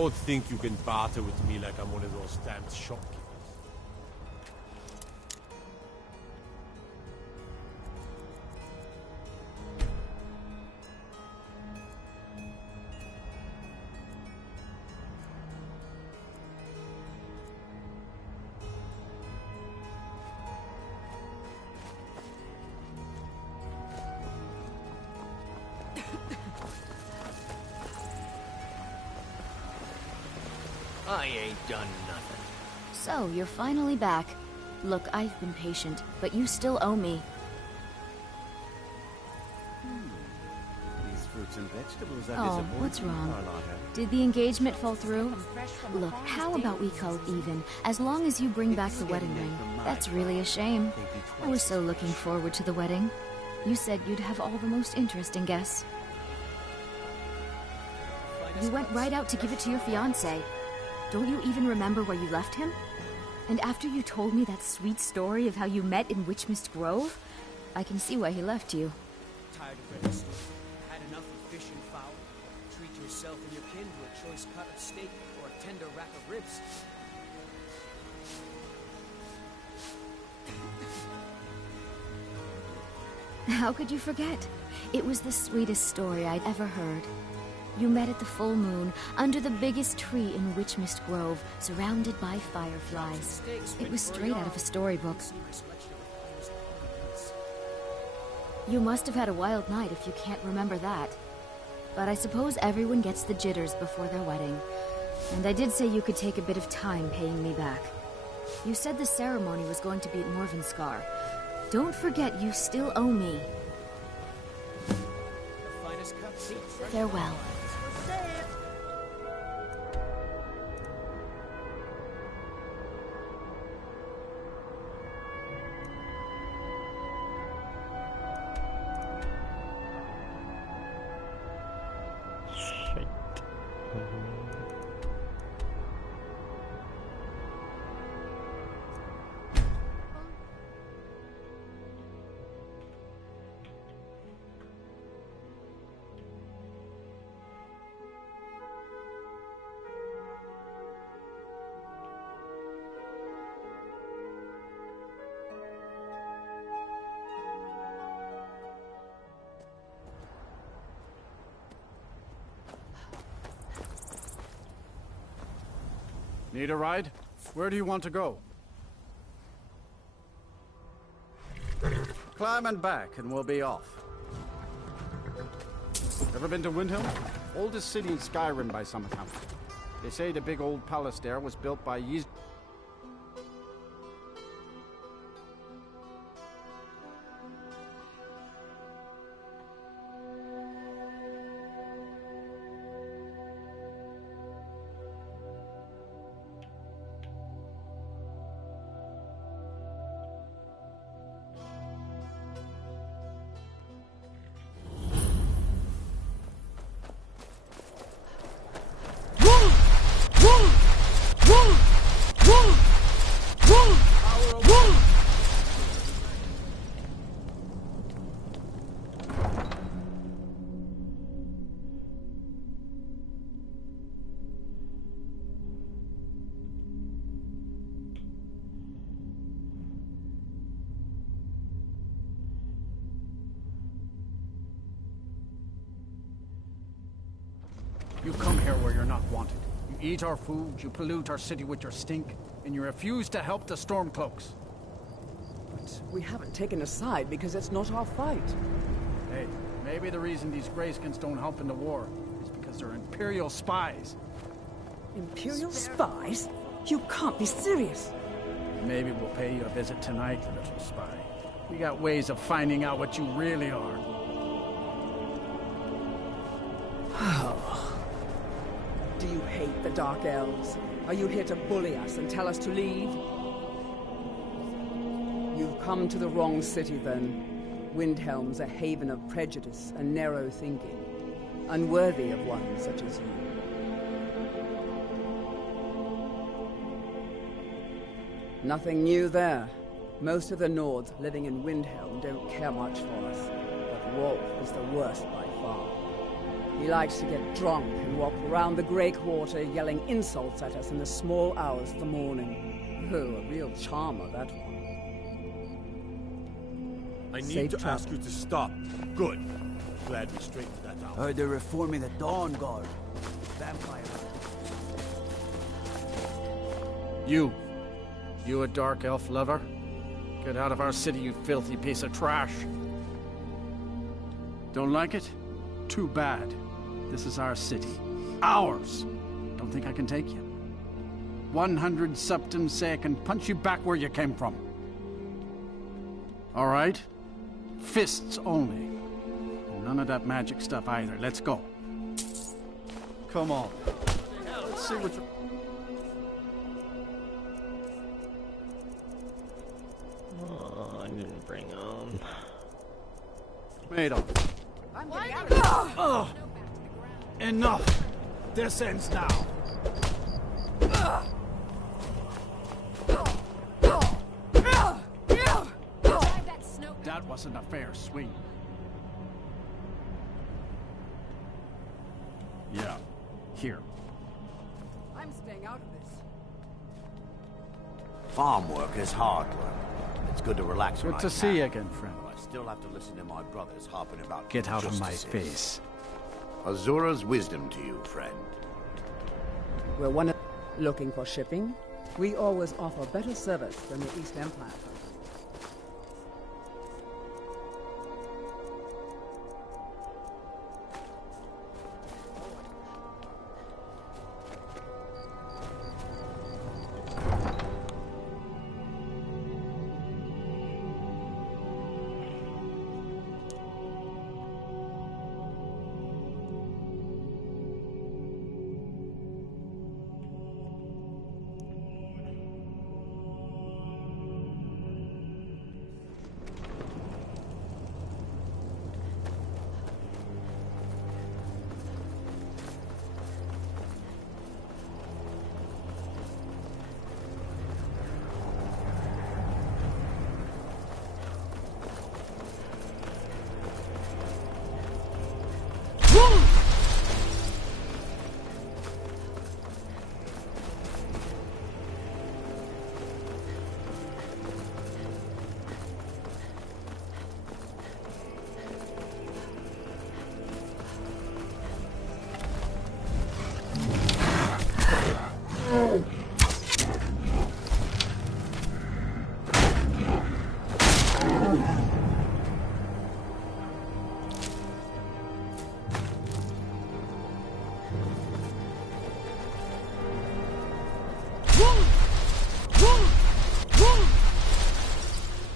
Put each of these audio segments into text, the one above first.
Don't think you can barter with me like I'm one of those damn shopkeepers. I ain't done nothing. So, you're finally back. Look, I've been patient, but you still owe me. These fruits and vegetables are Oh, what's wrong? Did the engagement fall through? Look, how about we call it even, as long as you bring back the wedding ring? That's really a shame. I was so looking forward to the wedding. You said you'd have all the most interesting guests. You went right out to give it to your fiancé. Don't you even remember where you left him? And after you told me that sweet story of how you met in Witchmist Grove, I can see why he left you. Tired of red story. Had enough of fish and fowl. Treat yourself and your kin to a choice cut of steak or a tender rack of ribs. How could you forget? It was the sweetest story I'd ever heard. You met at the full moon, under the biggest tree in Witchmist Grove, surrounded by fireflies. It was straight out of a storybook. You must have had a wild night if you can't remember that. But I suppose everyone gets the jitters before their wedding. And I did say you could take a bit of time paying me back. You said the ceremony was going to be at Morvenskar. Don't forget you still owe me. Farewell. Need a ride? Where do you want to go? Climb and back, and we'll be off. Ever been to Windhelm? Oldest city in Skyrim by some account. They say the big old palace there was built by Ys... You come here where you're not wanted. You eat our food, you pollute our city with your stink, and you refuse to help the Stormcloaks. But we haven't taken a side because it's not our fight. Hey, maybe the reason these Greyskins don't help in the war is because they're Imperial spies. Imperial spies? You can't be serious. Maybe we'll pay you a visit tonight, little spy. We got ways of finding out what you really are. Do you hate the Dark Elves? Are you here to bully us and tell us to leave? You've come to the wrong city, then. Windhelm's a haven of prejudice and narrow thinking, unworthy of one such as you. Nothing new there. Most of the Nords living in Windhelm don't care much for us, but Wolf is the worst by far. He likes to get drunk and walk around the Grey Quarter yelling insults at us in the small hours of the morning. Oh, a real charmer, that one. I need Safe to travel. ask you to stop. Good. Glad we straightened that out. Heard they're reforming the Dawn Guard. Vampire. You a dark elf lover? Get out of our city, you filthy piece of trash. Don't like it? Too bad. This is our city. Ours! Don't think I can take you? 100 septum say I can punch you back where you came from. All right? Fists only. None of that magic stuff either. Let's go. Come on. Let's see what you... Oh, I didn't bring them. Made up. Enough! This ends now. That wasn't a fair swing. Yeah. Here. I'm staying out of this. Farm work is hard work. It's good to relax when Good I to see can. you again, friend. But I still have to listen to my brothers harping about Get out of my injustices. face. Azura's wisdom to you, friend. We're one of... Looking for shipping? We always offer better service than the East Empire.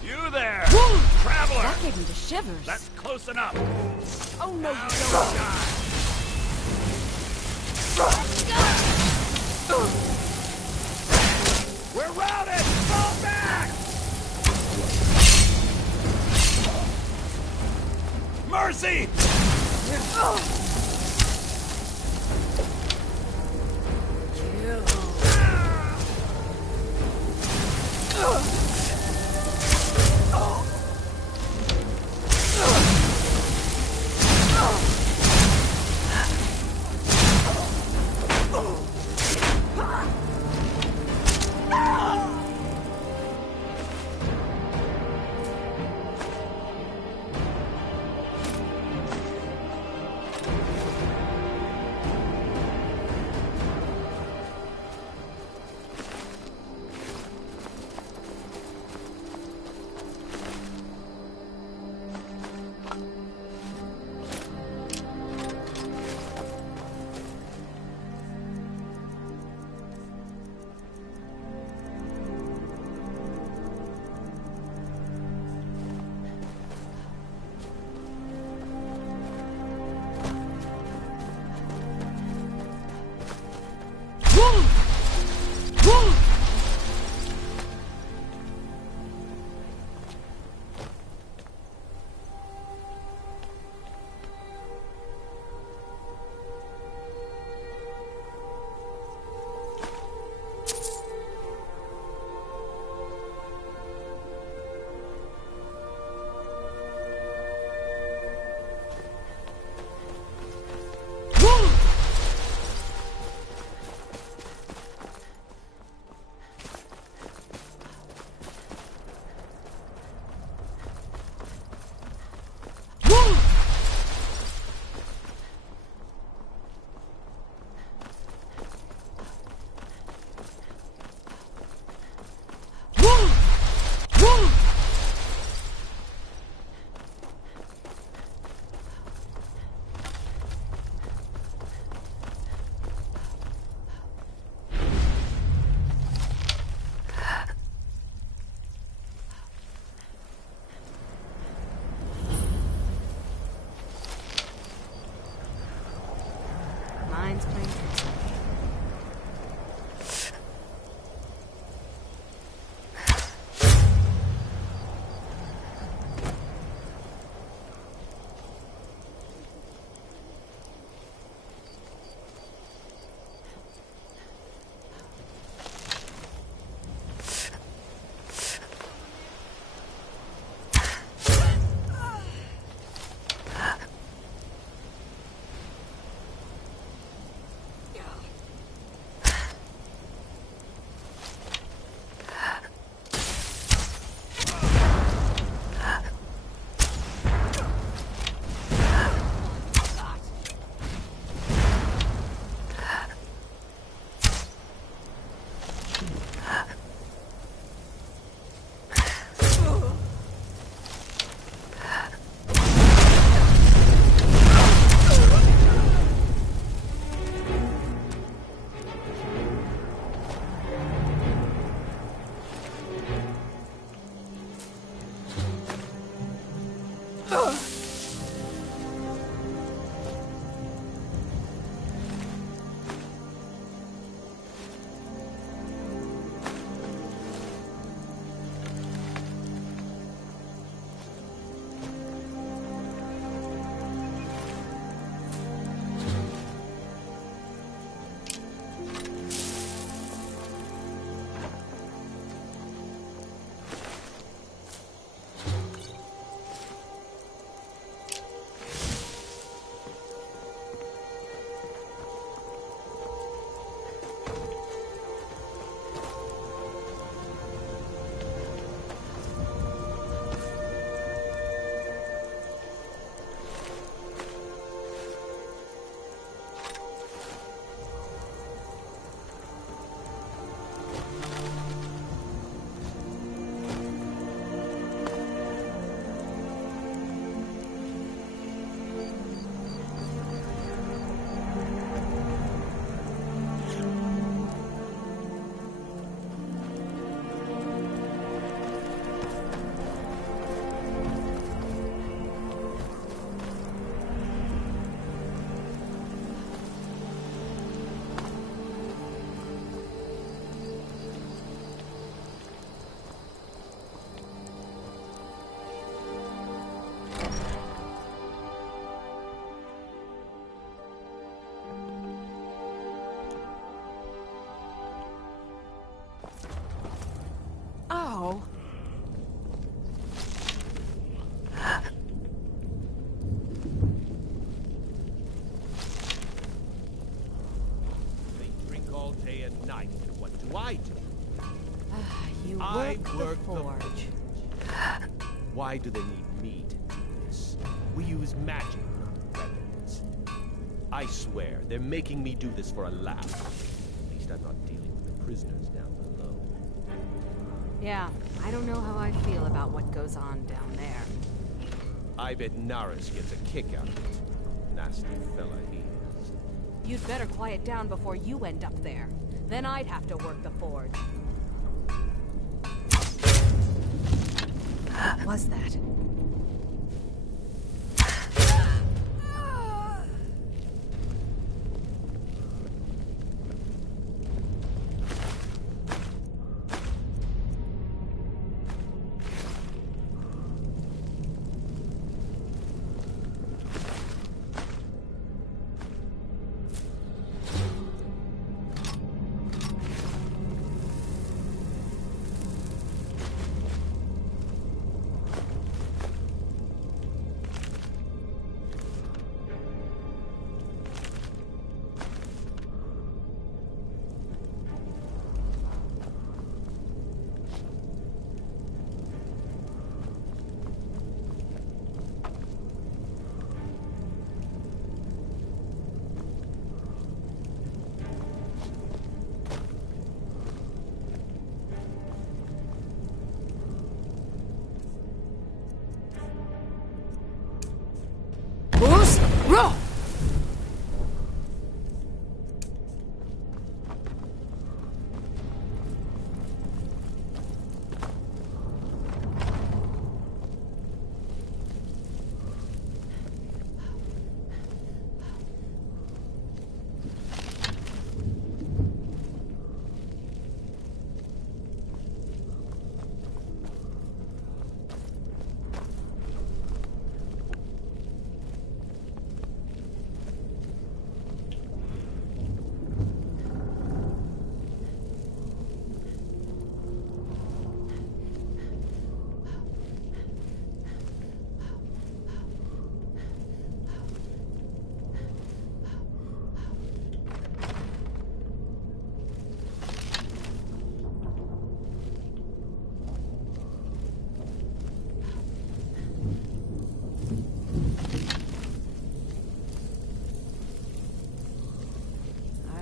You there! Traveler! That gave me the shivers. That's close enough! Oh no, you don't. We're routed! Fall back! Mercy! go. They drink all day and night. And what do I do? You I work work the forge. Why do they need me to do this? We use magic, not weapons. I swear, they're making me do this for a laugh. At least I'm not dealing with the prisoners down below. Yeah, I don't know how I feel about what goes on down there. I bet Naris gets a kick out of it. Nasty fella he is. You'd better quiet down before you end up there. Then I'd have to work the forge. What was that?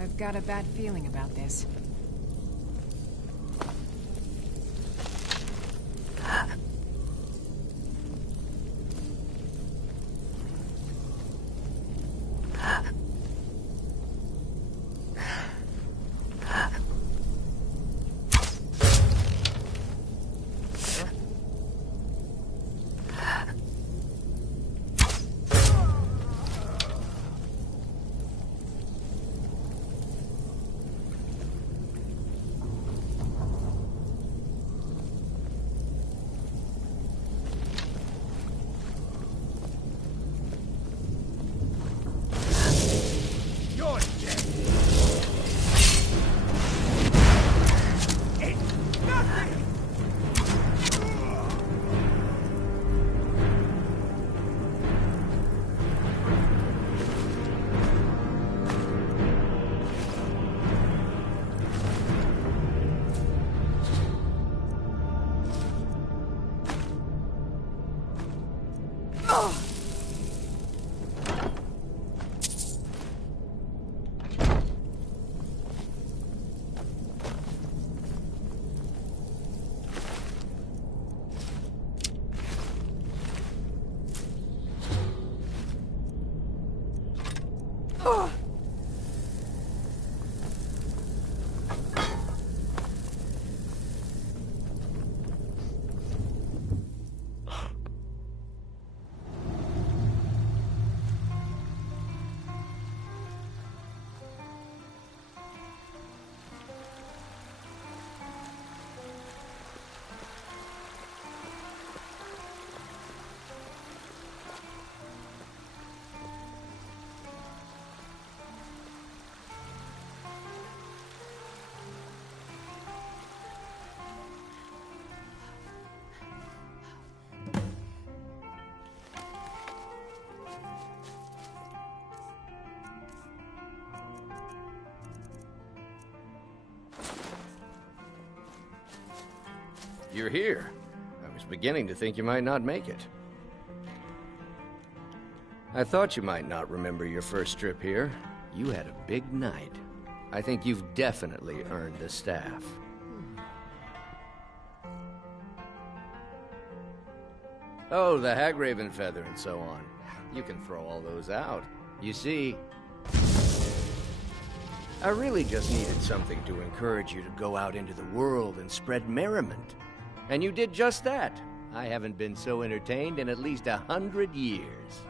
I've got a bad feeling about this. You're here. I was beginning to think you might not make it. I thought you might not remember your first trip here. You had a big night. I think you've definitely earned the staff. Oh, the Hagraven feather and so on. You can throw all those out. You see, I really just needed something to encourage you to go out into the world and spread merriment. And you did just that. I haven't been so entertained in at least 100 years.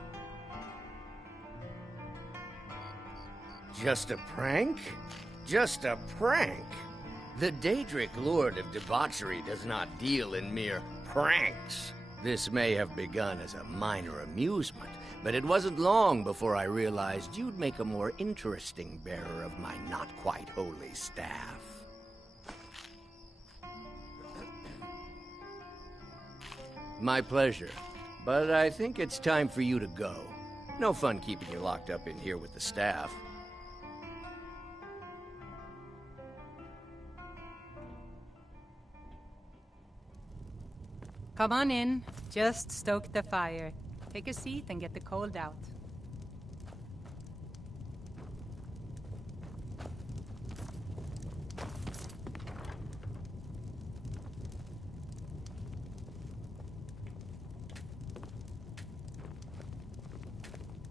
Just a prank? Just a prank? The Daedric Lord of Debauchery does not deal in mere pranks. This may have begun as a minor amusement, but it wasn't long before I realized you'd make a more interesting bearer of my not-quite-holy staff. My pleasure, but I think it's time for you to go. No fun keeping you locked up in here with the staff. Come on in. Just stoke the fire. Take a seat and get the cold out.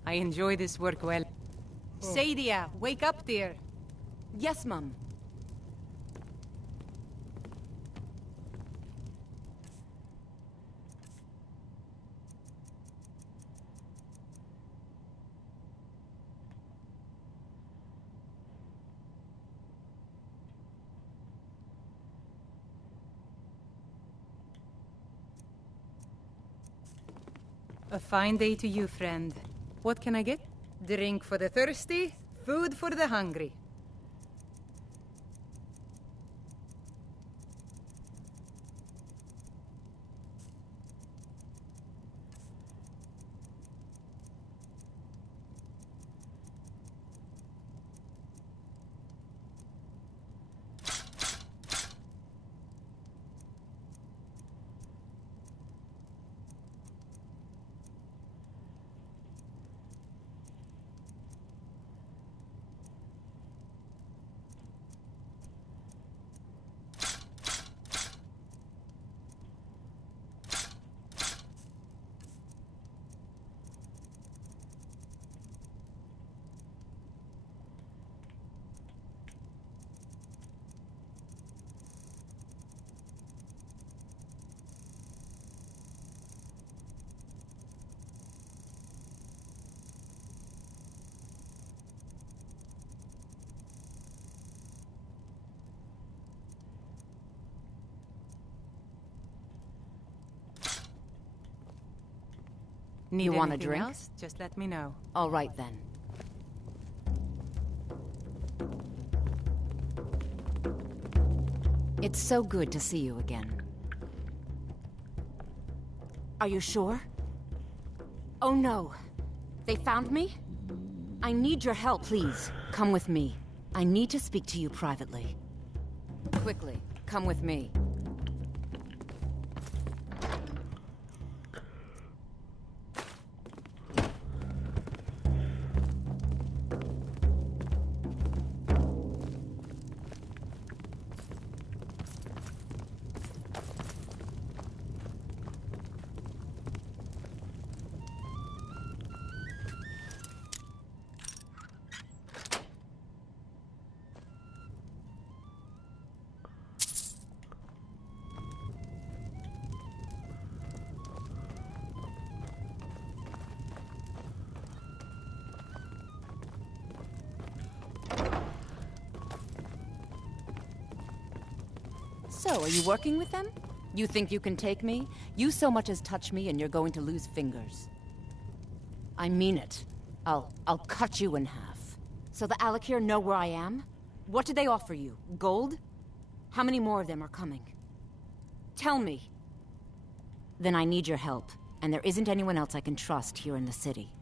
I enjoy this work well. Sadia, wake up, dear. Yes, Mum. A fine day to you, friend. What can I get? Drink for the thirsty, food for the hungry. You want a anything drink? else? Just let me know. All right, then. It's so good to see you again. Are you sure? Oh no. They found me? I need your help. Please, come with me. I need to speak to you privately. Quickly, come with me. So, are you working with them? You think you can take me? You so much as touch me and you're going to lose fingers. I mean it. I'll cut you in half. So the Alakir know where I am? What did they offer you? Gold? How many more of them are coming? Tell me. Then I need your help, and there isn't anyone else I can trust here in the city.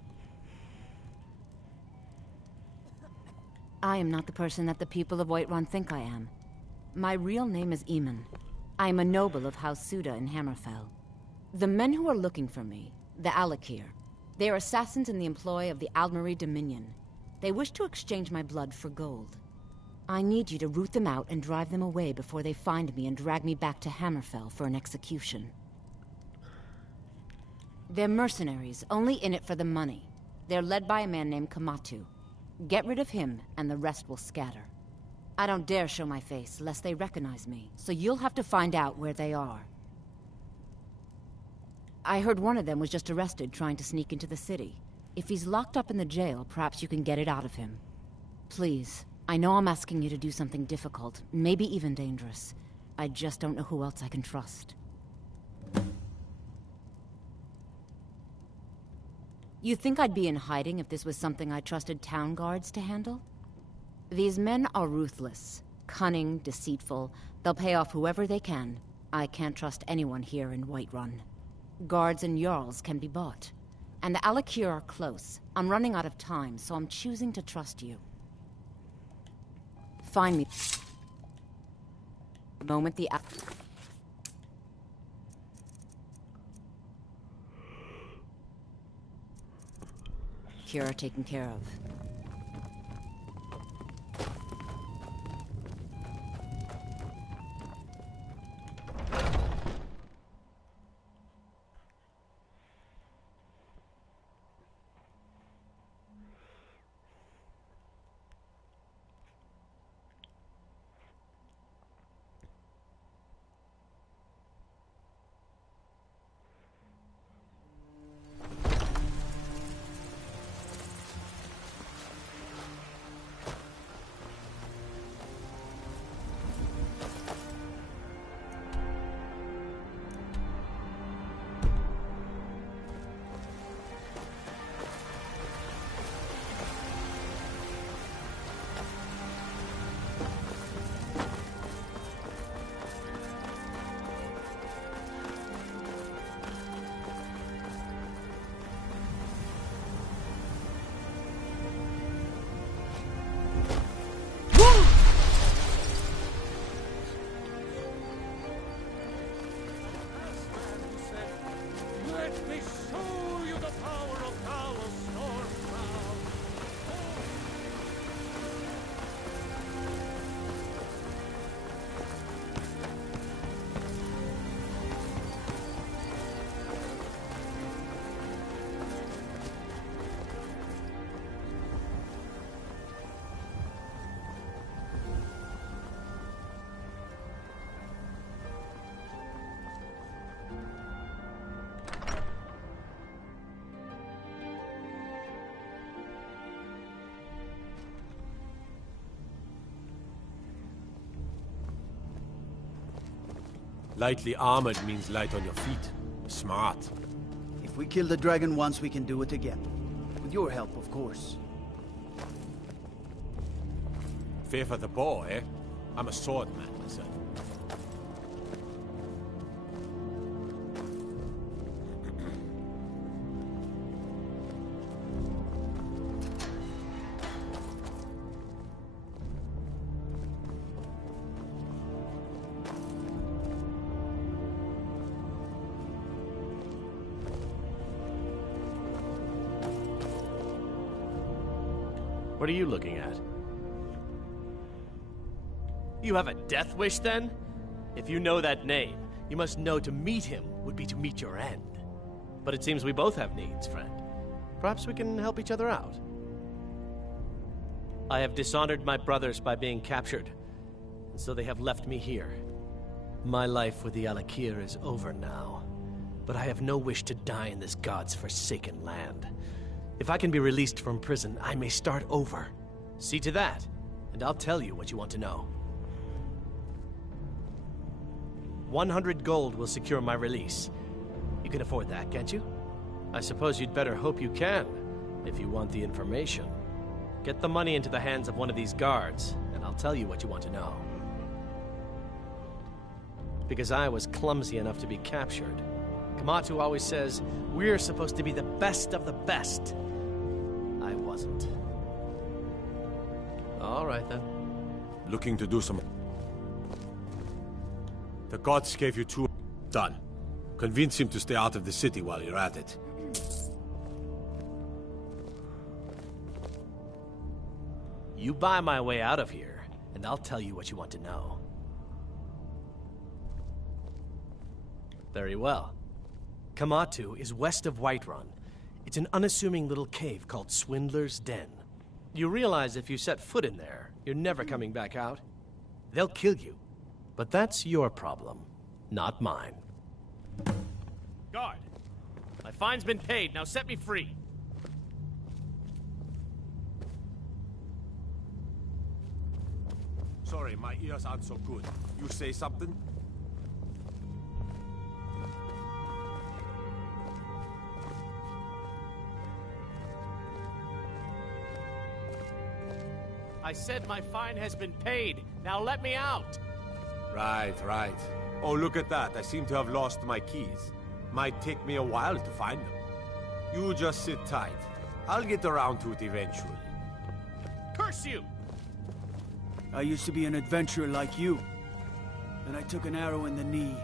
I am not the person that the people of Whiterun think I am. My real name is Eamon. I'm a noble of House Suda in Hammerfell. The men who are looking for me, the Alakir, they are assassins in the employ of the Aldmeri Dominion. They wish to exchange my blood for gold. I need you to root them out and drive them away before they find me and drag me back to Hammerfell for an execution. They're mercenaries, only in it for the money. They're led by a man named Kamatu. Get rid of him, and the rest will scatter. I don't dare show my face, lest they recognize me, so you'll have to find out where they are. I heard one of them was just arrested trying to sneak into the city. If he's locked up in the jail, perhaps you can get it out of him. Please, I know I'm asking you to do something difficult, maybe even dangerous. I just don't know who else I can trust. You think I'd be in hiding if this was something I trusted town guards to handle? These men are ruthless, cunning, deceitful. They'll pay off whoever they can. I can't trust anyone here in Whiterun. Guards and Jarls can be bought. And the Alakir are close. I'm running out of time, so I'm choosing to trust you. Find me. The moment the Alakir are taken care of. Lightly armored means light on your feet. Smart. If we kill the dragon once, we can do it again. With your help, of course. Fear for the bow, eh? I'm a swordman myself. What are you looking at? You have a death wish, then? If you know that name, you must know to meet him would be to meet your end. But it seems we both have needs, friend. Perhaps we can help each other out. I have dishonored my brothers by being captured, and so they have left me here. My life with the Alakir is over now, but I have no wish to die in this god's forsaken land. If I can be released from prison, I may start over. See to that, and I'll tell you what you want to know. 100 gold will secure my release. You can afford that, can't you? I suppose you'd better hope you can, if you want the information. Get the money into the hands of one of these guards, and I'll tell you what you want to know. Because I was clumsy enough to be captured. Kamatu always says, we're supposed to be the best of the best. I wasn't. All right, then. Looking to do some... The gods gave you two... Done. Convince him to stay out of the city while you're at it. You buy my way out of here, and I'll tell you what you want to know. Very well. Kamatu is west of Whiterun. It's an unassuming little cave called Swindler's Den. You realize if you set foot in there, you're never coming back out? They'll kill you. But that's your problem, not mine. Guard! My fine's been paid, now set me free! Sorry, my ears aren't so good. You say something? I said my fine has been paid. Now let me out! Right, right. Oh, look at that. I seem to have lost my keys. Might take me a while to find them. You just sit tight. I'll get around to it eventually. Curse you! I used to be an adventurer like you. Then I took an arrow in the knee.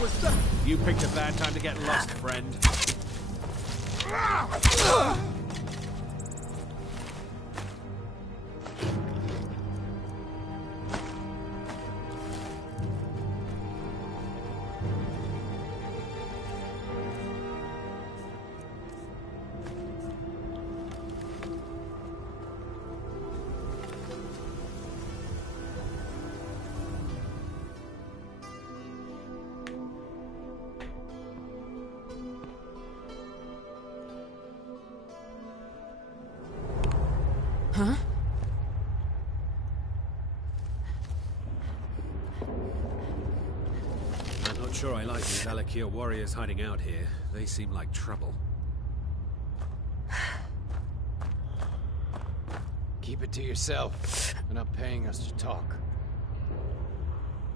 was that? You picked a bad time to get lost, friend. Huh? I'm not sure I like these Alakir warriors hiding out here. They seem like trouble. Keep it to yourself. They're not paying us to talk.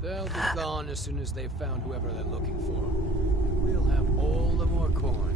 They'll be gone as soon as they've found whoever they're looking for. We'll have all the more coin.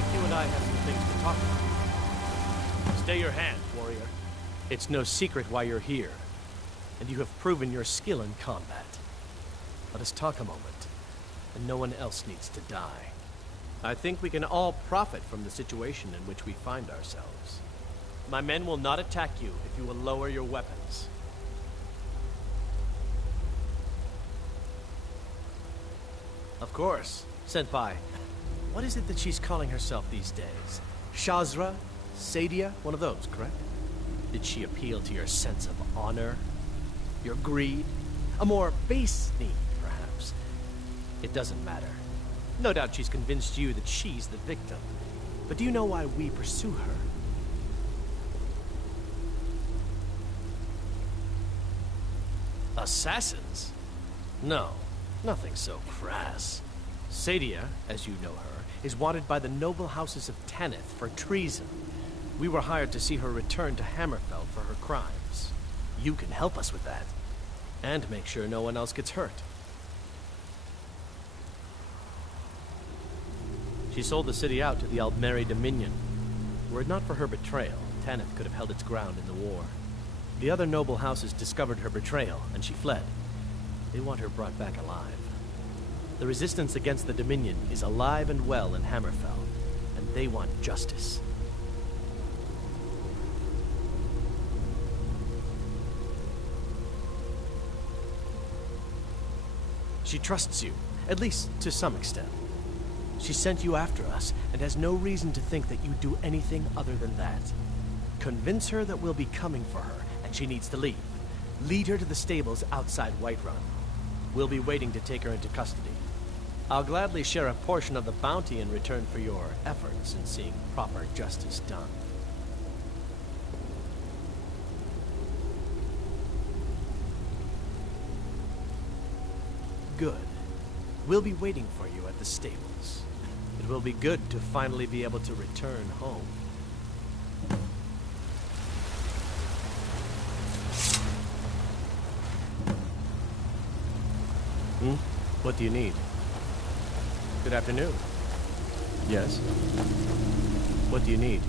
think you and I have some things to talk about. Stay your hand, warrior. It's no secret why you're here, and you have proven your skill in combat. Let us talk a moment, and no one else needs to die. I think we can all profit from the situation in which we find ourselves. My men will not attack you if you will lower your weapons. Of course, Senpai. What is it that she's calling herself these days? Shazra? Sadia? One of those, correct? Did she appeal to your sense of honor? Your greed? A more base need, perhaps? It doesn't matter. No doubt she's convinced you that she's the victim. But do you know why we pursue her? Assassins? No, nothing so crass. Sadia, as you know her, is wanted by the noble houses of Tanith for treason. We were hired to see her return to Hammerfell for her crimes. You can help us with that. And make sure no one else gets hurt. She sold the city out to the Aldmeri Dominion. Were it not for her betrayal, Tanith could have held its ground in the war. The other noble houses discovered her betrayal, and she fled. They want her brought back alive. The resistance against the Dominion is alive and well in Hammerfell, and they want justice. She trusts you, at least to some extent. She sent you after us, and has no reason to think that you'd do anything other than that. Convince her that we'll be coming for her, and she needs to leave. Lead her to the stables outside Whiterun. We'll be waiting to take her into custody. I'll gladly share a portion of the bounty in return for your efforts in seeing proper justice done. Good. We'll be waiting for you at the stables. It will be good to finally be able to return home. What do you need? Good afternoon. Yes? What do you need?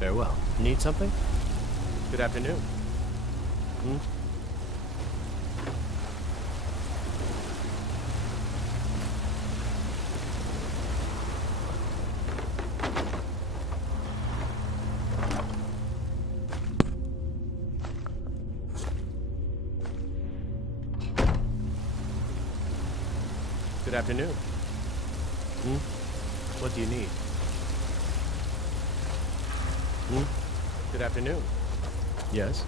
Farewell. Need something? Good afternoon. Good afternoon. What do you need? Good afternoon. Yes?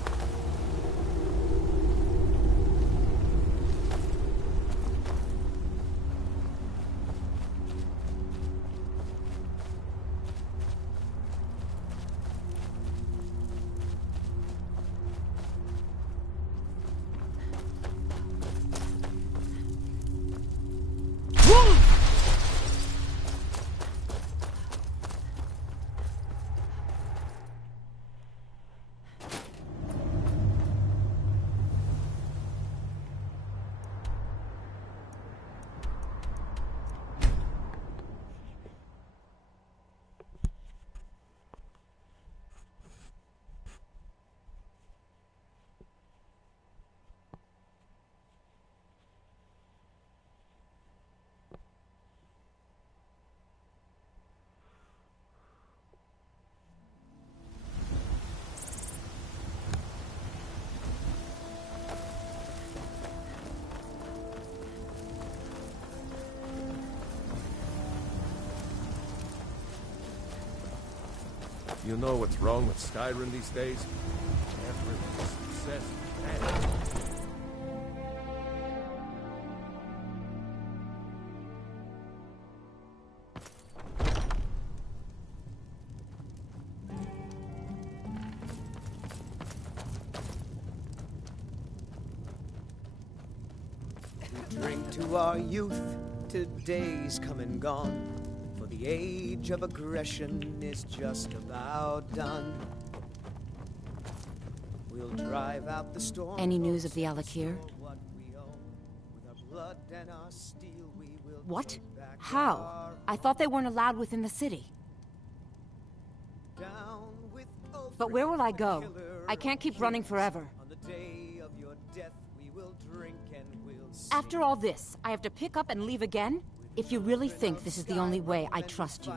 You know what's wrong with Skyrim these days? Everyone's obsessed with magic. We drink to our youth, today's come and gone. The age of aggression is just about done. We'll drive out the storm. Any news of the Alakir? What we owe with our blood and our steel we will What? take back How? our I thought they weren't allowed within the city. down with But where will I go? I can't keep running forever. on the day of your death we will drink and we'll sing. After all this, I have to pick up and leave again? If you really think this is the only way, I trust you.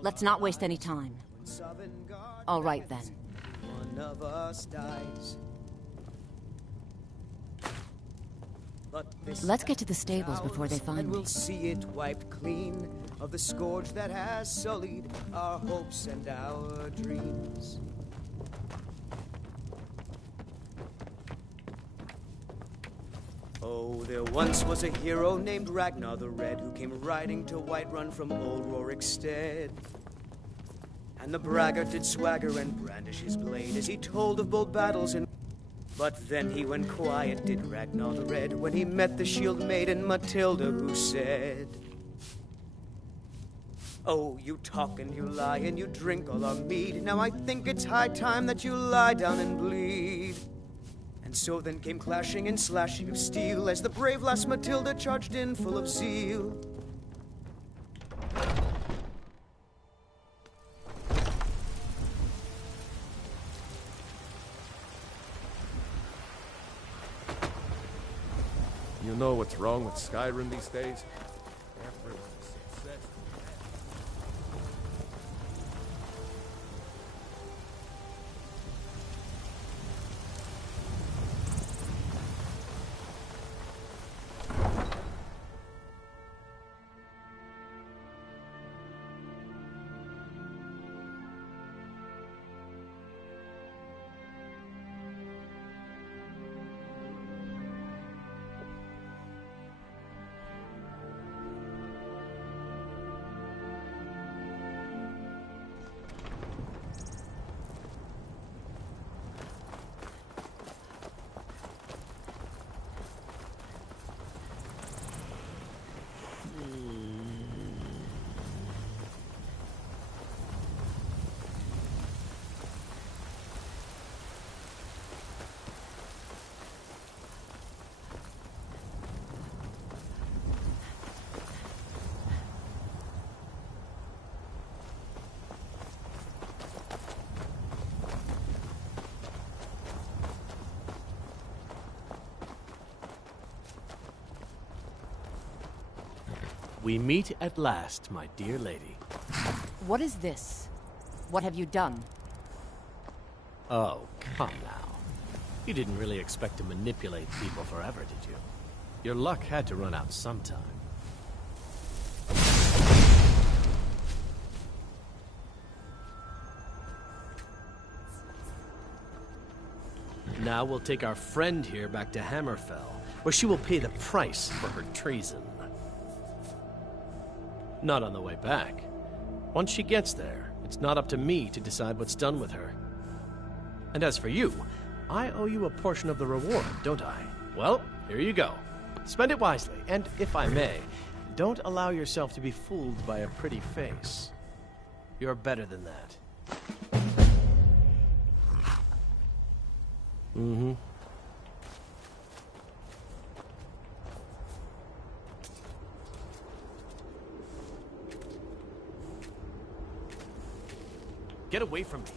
Let's not waste any time. All right, then. One of us dies. But this Let's get to the stables ours, before they find and me. we'll see it wiped clean of the scourge that has sullied our hopes and our dreams. Oh, there once was a hero named Ragnar the Red who came riding to Whiterun from old Rorikstead. And the braggart did swagger and brandish his blade as he told of bold battles and... But then he went quiet, did Ragnar the Red, when he met the shield maiden Matilda, who said, "Oh, you talk and you lie and you drink all our mead. Now I think it's high time that you lie down and bleed." And so then came clashing and slashing of steel as the brave lass Matilda charged in full of zeal. You know what's wrong with Skyrim these days? Everyone's obsessed. We meet at last, my dear lady. What is this? What have you done? Oh, come now. You didn't really expect to manipulate people forever, did you? Your luck had to run out sometime. Now we'll take our friend here back to Hammerfell, where she will pay the price for her treason. Not on the way back. Once she gets there, it's not up to me to decide what's done with her. And as for you, I owe you a portion of the reward, don't I? Well, here you go. Spend it wisely, and if I may, don't allow yourself to be fooled by a pretty face. You're better than that. Mm-hmm. Get away from me.